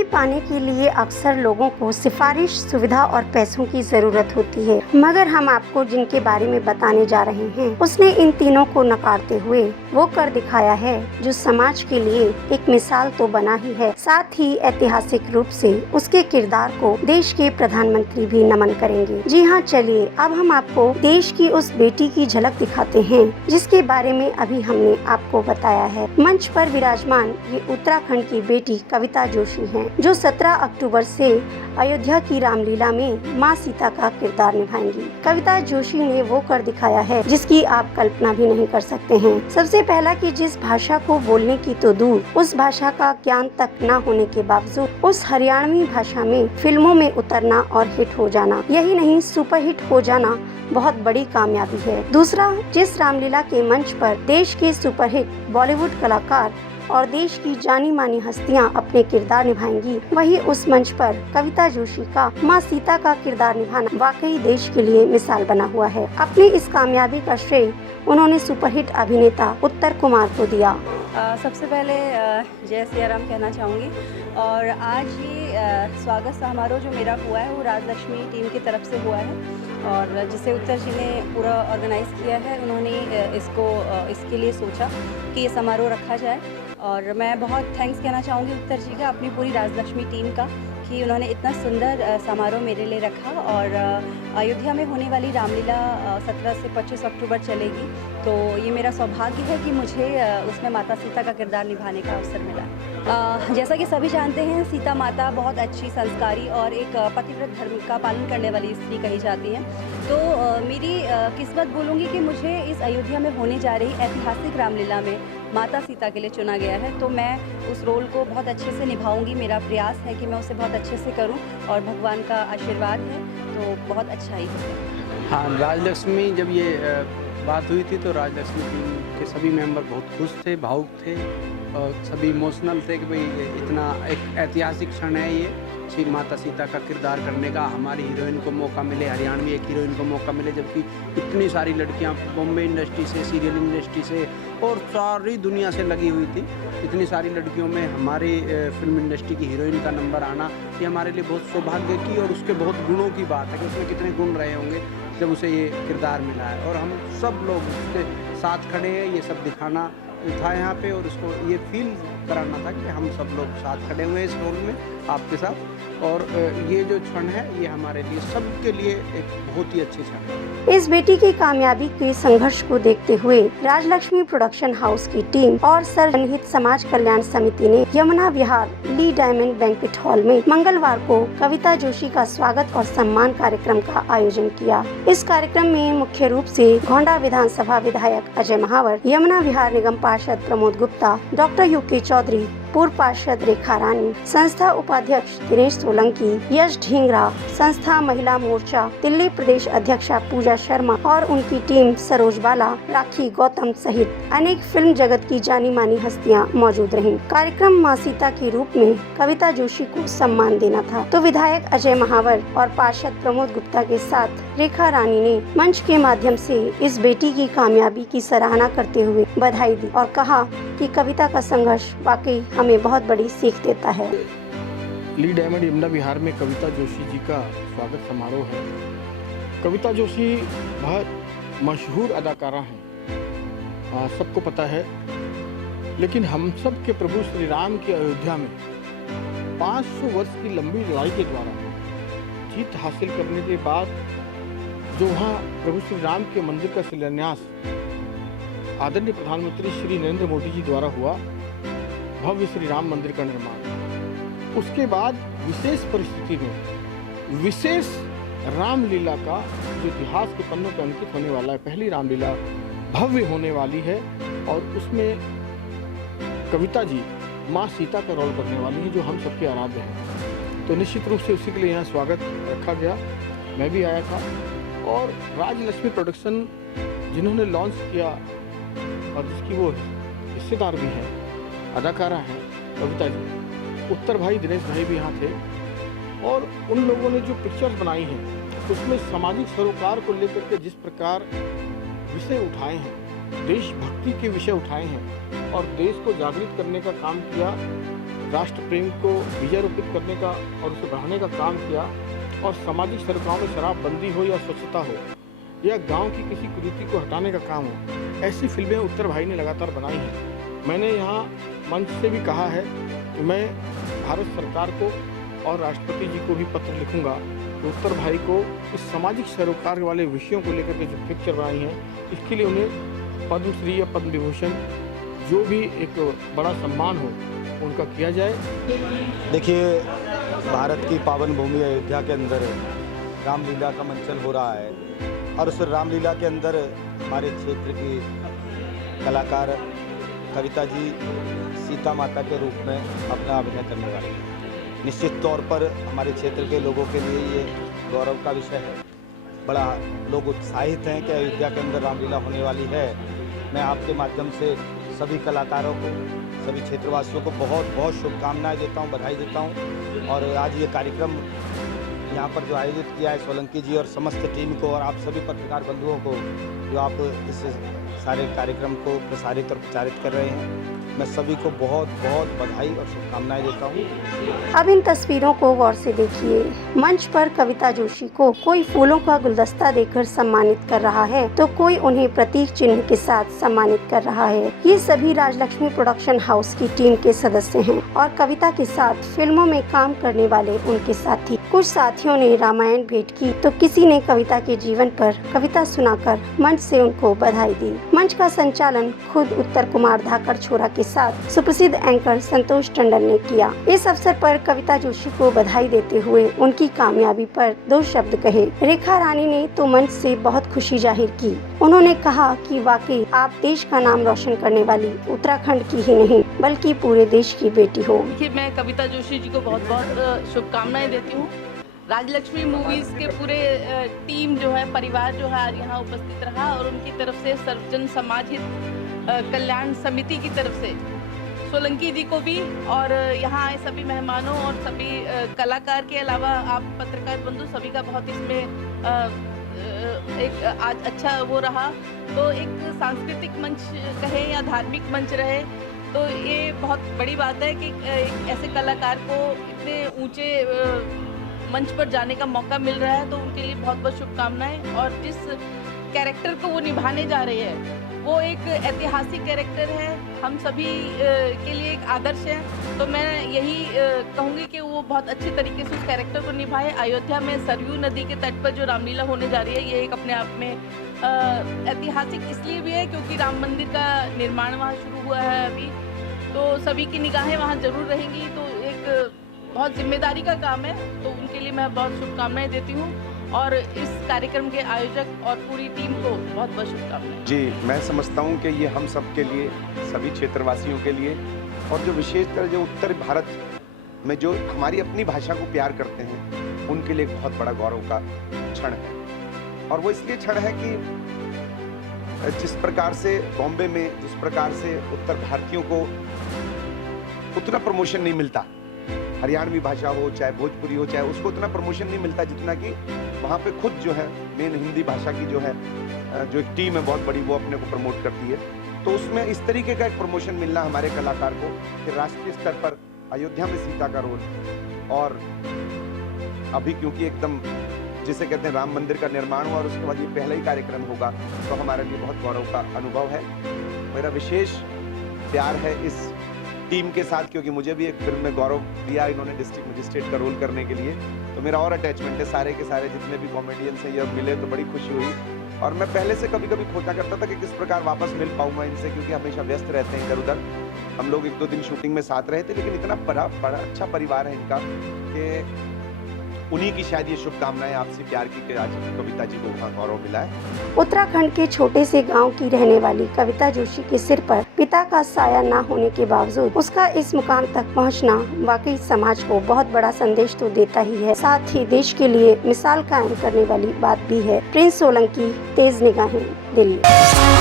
TV पाने के लिए अक्सर लोगों को सिफारिश, सुविधा और पैसों की जरूरत होती है, मगर हम आपको जिनके बारे में बताने जा रहे हैं उसने इन तीनों को नकारते हुए वो कर दिखाया है जो समाज के लिए एक मिसाल तो बना ही है, साथ ही ऐतिहासिक रूप से उसके किरदार को देश के प्रधानमंत्री भी नमन करेंगे। जी हाँ, चलिए अब हम आपको देश की उस बेटी की झलक दिखाते हैं जिसके बारे में अभी हमने आपको बताया है। मंच पर विराजमान ये उत्तराखंड की बेटी कविता जोशी हैं, जो 17 अक्टूबर से अयोध्या की रामलीला में मां सीता का किरदार निभाएंगी। कविता जोशी ने वो कर दिखाया है जिसकी आप कल्पना भी नहीं कर सकते हैं। सबसे पहला कि जिस भाषा को बोलने की तो दूर, उस भाषा का ज्ञान तक न होने के बावजूद उस हरियाणवी भाषा में फिल्मों में उतरना और हिट हो जाना, यही नहीं सुपरहिट हो जाना बहुत बड़ी कामयाबी है। दूसरा, जिस रामलीला के मंच पर देश के सुपरहिट बॉलीवुड कलाकार और देश की जानी मानी हस्तियां अपने किरदार निभाएंगी, वही उस मंच पर कविता जोशी का मां सीता का किरदार निभाना वाकई देश के लिए मिसाल बना हुआ है। अपनी इस कामयाबी का श्रेय उन्होंने सुपरहिट अभिनेता उत्तर कुमार को दिया। सबसे पहले जय सिया राम कहना चाहूँगी और आज ये स्वागत समारोह जो मेरा हुआ है वो राजलक्ष्मी टीम की तरफ से हुआ है और जिसे उत्तर जी ने पूरा ऑर्गेनाइज़ किया है। उन्होंने इसके लिए सोचा कि ये समारोह रखा जाए और मैं बहुत थैंक्स कहना चाहूँगी उत्तर जी का, अपनी पूरी राजलक्ष्मी टीम का, कि उन्होंने इतना सुंदर समारोह मेरे लिए रखा। और अयोध्या में होने वाली रामलीला 17 से 25 अक्टूबर चलेगी, तो ये मेरा सौभाग्य है कि मुझे उसमें माता सीता का किरदार निभाने का अवसर मिला। जैसा कि सभी जानते हैं, सीता माता बहुत अच्छी, संस्कारी और एक पतिव्रत धर्म का पालन करने वाली स्त्री कही जाती हैं। तो मेरी किस्मत बोलूँगी कि मुझे इस अयोध्या में होने जा रही ऐतिहासिक रामलीला में माता सीता के लिए चुना गया है, तो मैं उस रोल को बहुत अच्छे से निभाऊंगी। मेरा प्रयास है कि मैं उसे बहुत अच्छे से करूं और भगवान का आशीर्वाद है तो बहुत अच्छा ही होगा। हाँ, राजलक्ष्मी जब ये बात हुई थी तो राजलक्ष्मी टीम के सभी मेंबर बहुत खुश थे, भावुक थे और सभी इमोशनल थे कि भाई इतना एक ऐतिहासिक क्षण है ये, श्री माता सीता का किरदार करने का हमारी हीरोइन को मौका मिले, हरियाणवी एक हीरोइन को मौका मिले, जबकि इतनी सारी लड़कियां बॉम्बे इंडस्ट्री से, सीरियल इंडस्ट्री से और सारी दुनिया से लगी हुई थी। इतनी सारी लड़कियों में हमारी फिल्म इंडस्ट्री की हीरोइन का नंबर आना ये हमारे लिए बहुत सौभाग्य की और उसके बहुत गुणों की बात है कि उसमें कितने गुण रहे होंगे जब उसे ये किरदार मिला है। और हम सब लोग उसके साथ खड़े हैं, ये सब दिखाना था यहाँ पे और उसको ये फील कराना था कि हम सब लोग साथ खड़े हुए हैं इस रोल में आपके साथ। और ये जो क्षण है ये हमारे लिए सबके लिए एक बहुत ही अच्छी क्षण है। इस बेटी की कामयाबी के संघर्ष को देखते हुए राजलक्ष्मी प्रोडक्शन हाउस की टीम और सर्वजनहित समाज कल्याण समिति ने यमुना विहार ली डायमंड बैंक्वेट हॉल में मंगलवार को कविता जोशी का स्वागत और सम्मान कार्यक्रम का आयोजन किया। इस कार्यक्रम में मुख्य रूप से गोंडा विधानसभा विधायक अजय महावर, यमुना विहार निगम पार्षद प्रमोद गुप्ता, डॉक्टर यूके चौधरी, पूर्व पार्षद रेखा रानी, संस्था उपाध्यक्ष दिनेश सोलंकी, यश ढींगरा, संस्था महिला मोर्चा दिल्ली प्रदेश अध्यक्षा पूजा शर्मा और उनकी टीम सरोज बाला, राखी गौतम सहित अनेक फिल्म जगत की जानी मानी हस्तियां मौजूद रहीं। कार्यक्रम मां सीता के रूप में कविता जोशी को सम्मान देना था, तो विधायक अजय महावर और पार्षद प्रमोद गुप्ता के साथ रेखा रानी ने मंच के माध्यम से इस बेटी की कामयाबी की सराहना करते हुए बधाई दी और कहा कि कविता का संघर्ष वाकई हमें बहुत बड़ी सीख देता है। ली डायमंड यमुना विहार में कविता जोशी जी का स्वागत समारोह है। कविता जोशी बहुत मशहूर अदाकारा हैं, सबको पता है, लेकिन हम सब के प्रभु श्री राम की अयोध्या में 500 वर्ष की लंबी लड़ाई के द्वारा जीत हासिल करने के बाद जो वहाँ प्रभु श्री राम के मंदिर का शिलान्यास आदरणीय प्रधानमंत्री श्री नरेंद्र मोदी जी द्वारा हुआ, भव्य श्री राम मंदिर का निर्माण, उसके बाद विशेष परिस्थिति में विशेष रामलीला का जो इतिहास के पन्नों पर अंकित होने वाला है, पहली रामलीला भव्य होने वाली है और उसमें कविता जी माँ सीता का रोल करने वाली है जो हम सबके आराध्य हैं। तो निश्चित रूप से उसी के लिए यहाँ स्वागत रखा गया, मैं भी आया था। और राजलक्ष्मी प्रोडक्शन जिन्होंने लॉन्च किया और जिसकी वो हिस्सेदार भी हैं, अदाकारा हैं कविता जी, उत्तर भाई दिनेश भाई भी यहाँ थे और उन लोगों ने जो पिक्चर्स बनाई हैं उसमें सामाजिक सरोकार को लेकर के जिस प्रकार विषय उठाए हैं, देशभक्ति के विषय उठाए हैं और देश को जागृत करने का काम किया, राष्ट्र प्रेम को बीजारोपित करने का और उसे बढ़ाने का काम किया। और सामाजिक सरोकारों में शराबबंदी हो या स्वच्छता हो या गांव की किसी कुरीति को हटाने का काम हो, ऐसी फिल्में उत्तर भाई ने लगातार बनाई हैं। मैंने यहाँ मंच से भी कहा है कि मैं भारत सरकार को और राष्ट्रपति जी को भी पत्र लिखूंगा कि उत्तर भाई को इस सामाजिक सरोकार वाले विषयों को लेकर के जो पिक्चर बनाई हैं, इसके लिए उन्हें पद्मश्री या पद्म विभूषण जो भी एक बड़ा सम्मान हो उनका किया जाए। देखिए, भारत की पावन भूमि अयोध्या के अंदर रामलीला का मंचन हो रहा है और उस रामलीला के अंदर हमारे क्षेत्र की कलाकार कविता जी सीता माता के रूप में अपना अभिनय करने वाली हैं। निश्चित तौर पर हमारे क्षेत्र के लोगों के लिए ये गौरव का विषय है। बड़ा लोग उत्साहित हैं कि अयोध्या के अंदर रामलीला होने वाली है। मैं आपके माध्यम से सभी कलाकारों को, सभी क्षेत्रवासियों को बहुत बहुत शुभकामनाएं देता हूं, बधाई देता हूं। और आज ये कार्यक्रम यहाँ पर जो आयोजित किया है सोलंकी जी और समस्त टीम को और आप सभी पत्रकार बंधुओं को जो आप इस सारे कार्यक्रम को प्रसारित और प्रचारित कर रहे हैं, मैं सभी को बहुत बहुत बधाई और शुभकामनाएं देता हूँ। अब इन तस्वीरों को गौर से देखिए। मंच पर कविता जोशी को कोई फूलों का गुलदस्ता देकर सम्मानित कर रहा है तो कोई उन्हें प्रतीक चिन्ह के साथ सम्मानित कर रहा है। ये सभी राजलक्ष्मी प्रोडक्शन हाउस की टीम के सदस्य हैं और कविता के साथ फिल्मों में काम करने वाले उनके साथी। कुछ साथियों ने रामायण भेंट की तो किसी ने कविता के जीवन पर कविता सुनाकर मंच से उनको बधाई दी। मंच का संचालन खुद उत्तर कुमार धाकड़ छोरा के साथ सुप्रसिद्ध एंकर संतोष टंडन ने किया। इस अवसर पर कविता जोशी को बधाई देते हुए उनकी कामयाबी पर 2 शब्द कहे। रेखा रानी ने तो मंच से बहुत खुशी जाहिर की। उन्होंने कहा कि वाकई आप देश का नाम रोशन करने वाली उत्तराखंड की ही नहीं बल्कि पूरे देश की बेटी हो। देखिए, मैं कविता जोशी जी को बहुत बहुत शुभकामनाएं देती हूँ। राजलक्ष्मी मूवीज़ के पूरे टीम जो है, परिवार जो है आज यहाँ उपस्थित रहा और उनकी तरफ से सर्वजन समाज हित कल्याण समिति की तरफ से सोलंकी जी को भी और यहाँ आए सभी मेहमानों और सभी कलाकार के अलावा आप पत्रकार बंधु सभी का बहुत इसमें एक आज अच्छा वो रहा। तो एक सांस्कृतिक मंच कहें या धार्मिक मंच रहे तो ये बहुत बड़ी बात है कि एक ऐसे कलाकार को इतने ऊंचे मंच पर जाने का मौका मिल रहा है, तो उनके लिए बहुत बहुत शुभकामनाएं। और जिस कैरेक्टर को वो निभाने जा रहे हैं वो एक ऐतिहासिक कैरेक्टर है, हम सभी के लिए एक आदर्श है। तो मैं यही कहूँगी कि वो बहुत अच्छे तरीके से उस कैरेक्टर को निभाए। अयोध्या में सरयू नदी के तट पर जो रामलीला होने जा रही है ये एक अपने आप में ऐतिहासिक इसलिए भी है क्योंकि राम मंदिर का निर्माण वहाँ शुरू हुआ है अभी, तो सभी की निगाहें वहाँ जरूर रहेंगी। तो एक बहुत जिम्मेदारी का काम है, तो उनके लिए मैं बहुत शुभकामनाएं देती हूँ और इस कार्यक्रम के आयोजक और पूरी टीम को बहुत बहुत शुभकामनाएं। जी, मैं समझता हूँ कि ये हम सब के लिए, सभी क्षेत्रवासियों के लिए और जो विशेषकर जो उत्तर भारत में जो हमारी अपनी भाषा को प्यार करते हैं उनके लिए एक बहुत बड़ा गौरव का क्षण है। और वो इसलिए क्षण है कि जिस प्रकार से बॉम्बे में जिस प्रकार से उत्तर भारतीयों को उतना प्रमोशन नहीं मिलता, हरियाणवी भाषा हो चाहे भोजपुरी हो चाहे, उसको उतना प्रमोशन नहीं मिलता जितना कि वहाँ पे खुद जो है मेन हिंदी भाषा की जो है जो एक टीम है बहुत बड़ी, वो अपने को प्रमोट करती है। तो उसमें इस तरीके का एक प्रमोशन मिलना हमारे कलाकार को कि राष्ट्रीय स्तर पर अयोध्या में सीता का रोल, और अभी क्योंकि एकदम जिसे कहते हैं राम मंदिर का निर्माण हुआ और उसके बाद ये पहला ही कार्यक्रम होगा, तो हमारे लिए बहुत गौरव का अनुभव है। मेरा विशेष प्यार है इस टीम के साथ क्योंकि मुझे भी एक फिल्म में गौरव दिया इन्होंने डिस्ट्रिक्ट मजिस्ट्रेट का रोल करने के लिए, तो मेरा और अटैचमेंट है। सारे के सारे जितने भी कॉमेडियंस हैं ये मिले तो बड़ी खुशी हुई। और मैं पहले से कभी कभी खोजा करता था कि किस प्रकार वापस मिल पाऊंगा इनसे, क्योंकि हमेशा व्यस्त रहते हैं इधर उधर। हम लोग 1-2 दिन शूटिंग में साथ रहे थे, लेकिन इतना बड़ा अच्छा परिवार है इनका कि उन्हीं की शायद ये शुभकामनाएं आपसे प्यार की कि आज कविता जी को वहाँ गौरव मिला है। उत्तराखंड के छोटे से गांव की रहने वाली कविता जोशी के सिर पर पिता का साया न होने के बावजूद उसका इस मुकाम तक पहुंचना वाकई समाज को बहुत बड़ा संदेश तो देता ही है, साथ ही देश के लिए मिसाल कायम करने वाली बात भी है। प्रिंस सोलंकी, तेज निगाहें, दिल्ली।